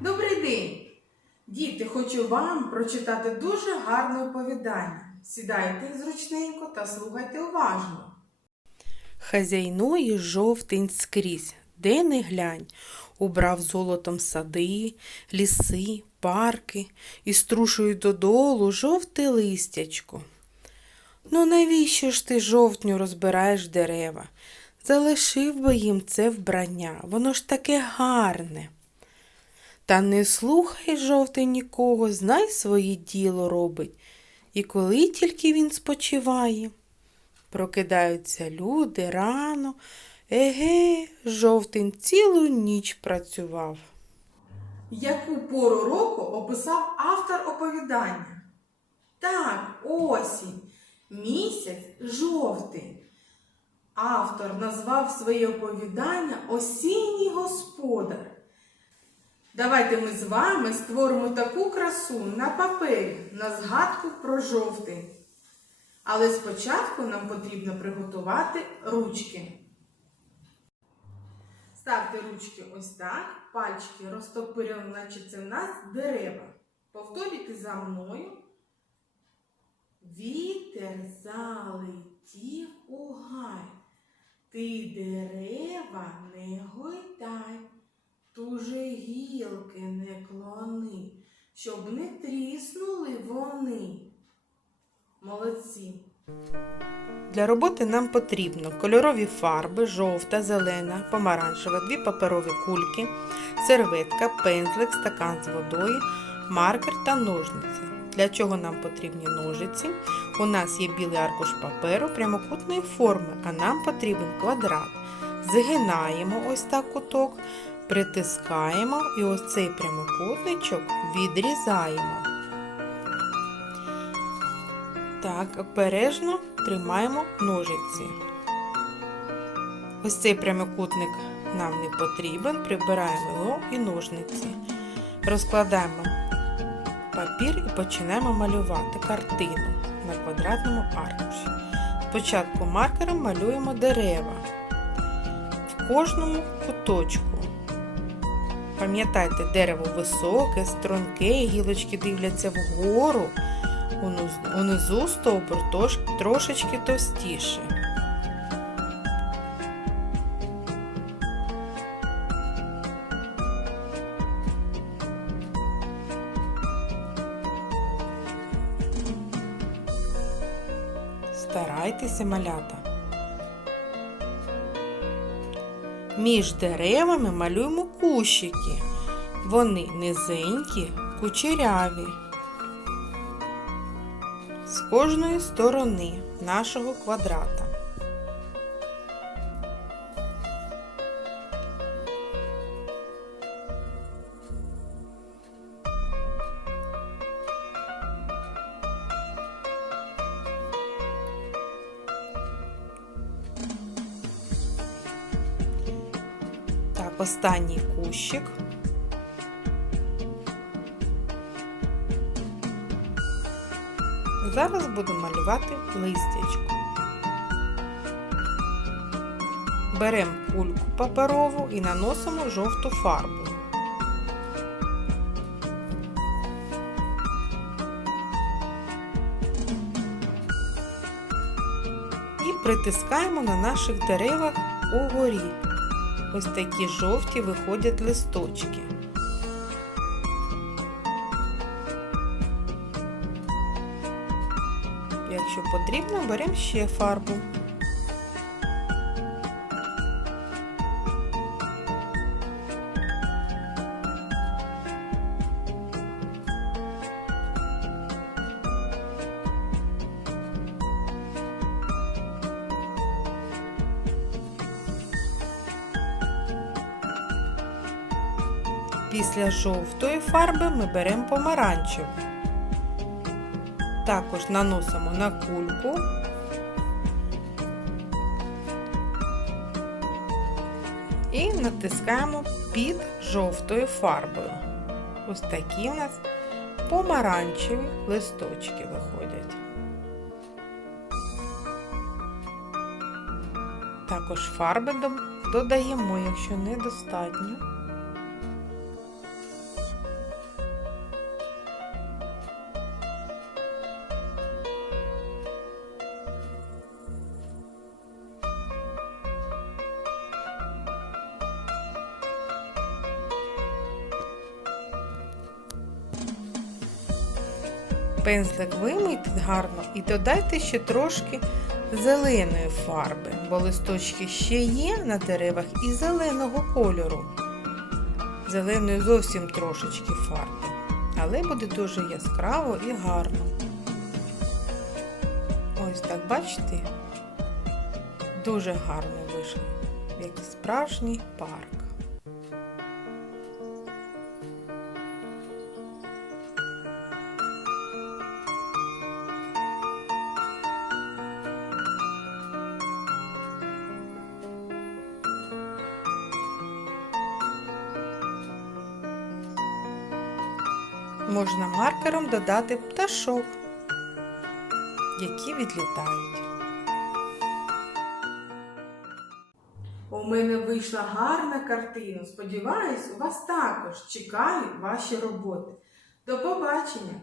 Добрий день! Діти, хочу вам прочитати дуже гарне оповідання. Сідайте зручненько та слухайте уважно. Хазяйнує жовтень скрізь, де не глянь, убрав золотом сади, ліси, парки і струшує додолу жовте листячко. Ну навіщо ж ти жовтню розбираєш дерева? Залишив би їм це вбрання, воно ж таке гарне. Та не слухай жовтий нікого, знай своє діло робить. І коли тільки він спочиває, прокидаються люди рано. Еге, жовтень цілу ніч працював. Яку пору року описав автор оповідання? Так, осінь, місяць жовтий. Автор назвав своє оповідання Осінній господар. Давайте ми з вами створимо таку красу на папері на згадку про жовтень. Але спочатку нам потрібно приготувати ручки. Ставте ручки ось так, пальчики розтопирили, наче це в нас дерева. Повторюйте за мною. Вітер залетів у гай. Ти дерева не гойдай, туже гілки не клони, щоб не тріснули вони. Молодці. Для роботи нам потрібно кольорові фарби, жовта, зелена, помаранчева, дві паперові кульки, серветка, пензлик, стакан з водою, маркер та ножниці. Для чого нам потрібні ножиці? У нас є білий аркуш паперу прямокутної форми, а нам потрібен квадрат. Згинаємо ось так куток, притискаємо і ось цей прямокутничок відрізаємо. Так, обережно тримаємо ножиці. Ось цей прямокутник нам не потрібен, прибираємо його і ножниці. Розкладаємо папір і починаємо малювати картину на квадратному аркуші. Спочатку маркером малюємо дерева в кожному куточку. Пам'ятайте, дерево високе, струнке, гілочки дивляться вгору. Унизу стовбур трошечки товстіше. Старайтеся, малята. Між деревами малюємо кущики. Вони низенькі, кучеряві з кожної сторони нашого квадрата. Останній кущик. Зараз будемо малювати листячко. Беремо кульку паперову і наносимо жовту фарбу. І притискаємо на наших деревах угорі. Ось такі жовті виходять листочки. Якщо потрібно, беремо ще фарбу. Після жовтої фарби ми беремо помаранчеву. Також наносимо на кульку. І натискаємо під жовтою фарбою. Ось такі у нас помаранчеві листочки виходять. Також фарби додаємо, якщо недостатньо. Пензлик вимийте гарно і додайте ще трошки зеленої фарби, бо листочки ще є на деревах і зеленого кольору. Зеленої зовсім трошечки фарби, але буде дуже яскраво і гарно. Ось так бачите? Дуже гарно вийшло, як справжній парк. Можна маркером додати пташок, які відлітають. У мене вийшла гарна картина. Сподіваюсь, у вас також чекаю ваші роботи. До побачення!